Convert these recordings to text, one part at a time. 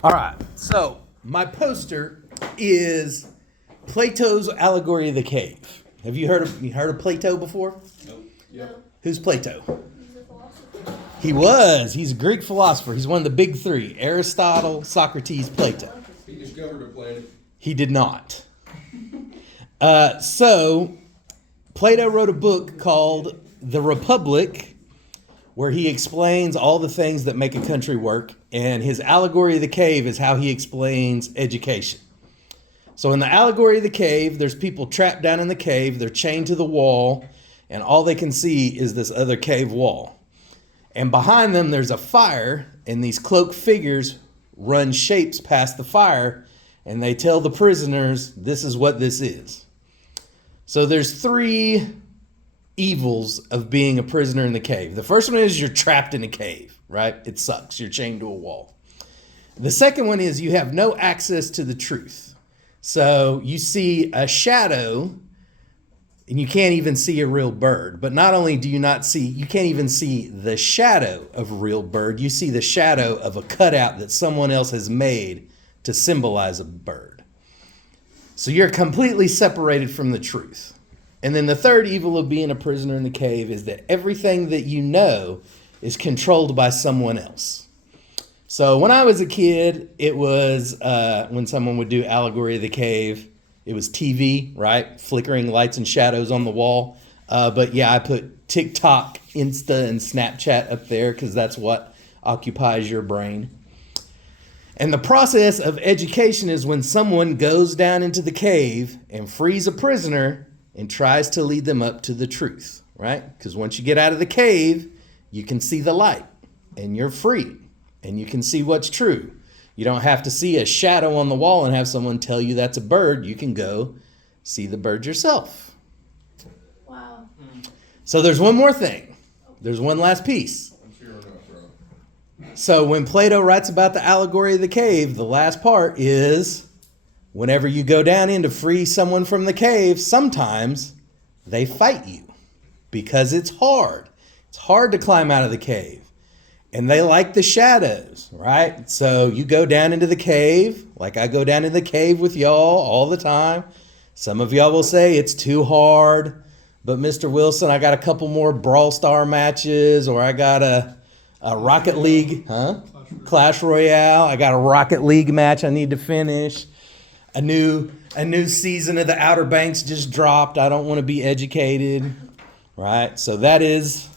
All right, so my poster is Plato's allegory of the cave. Have you heard of Plato before? Nope. Yep. Who's Plato? He's a philosopher. He's a Greek philosopher. He's one of the big three: Aristotle, Socrates, Plato. He discovered a planet. He did not. So Plato wrote a book called The Republic, where he explains all the things that make a country work, and his allegory of the cave is how he explains education. So in the allegory of the cave, there's people trapped down in the cave, they're chained to the wall, and all they can see is this other cave wall. And behind them, there's a fire, and these cloaked figures run shapes past the fire, and they tell the prisoners, this is what this is. So there's three evils of being a prisoner in the cave. The first one is you're trapped in a cave, right? It sucks. You're chained to a wall. The second one is you have no access to the truth. So you see a shadow and you can't even see a real bird. But not only do you not see, you can't even see the shadow of a real bird. You see the shadow of a cutout that someone else has made to symbolize a bird. So you're completely separated from the truth. And then the third evil of being a prisoner in the cave is that everything that you know is controlled by someone else. So when I was a kid, it was when someone would do allegory of the cave, it was TV, right? Flickering lights and shadows on the wall. But yeah, I put TikTok, Insta, and Snapchat up there because that's what occupies your brain. And the process of education is when someone goes down into the cave and frees a prisoner and tries to lead them up to the truth, right? Because once you get out of the cave, you can see the light and you're free and you can see what's true. You don't have to see a shadow on the wall and have someone tell you that's a bird. You can go see the bird yourself. Wow. So there's one more thing. There's one last piece. I'm sure enough, bro. So when Plato writes about the allegory of the cave, the last part is whenever you go down in to free someone from the cave, sometimes they fight you because it's hard. It's hard to climb out of the cave. And they like the shadows, right? So you go down into the cave, like I go down in the cave with y'all all the time. Some of y'all will say it's too hard. But Mr. Wilson, I got a couple more Brawl Star matches, or I got a Rocket League, Clash Royale. I got a Rocket League match I need to finish. A new season of the Outer Banks just dropped. I don't want to be educated, right? So that is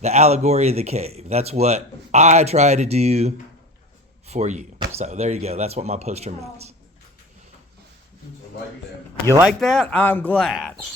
the allegory of the cave. That's what I try to do for you. So there you go. That's what my poster means. I like that. You like that? I'm glad.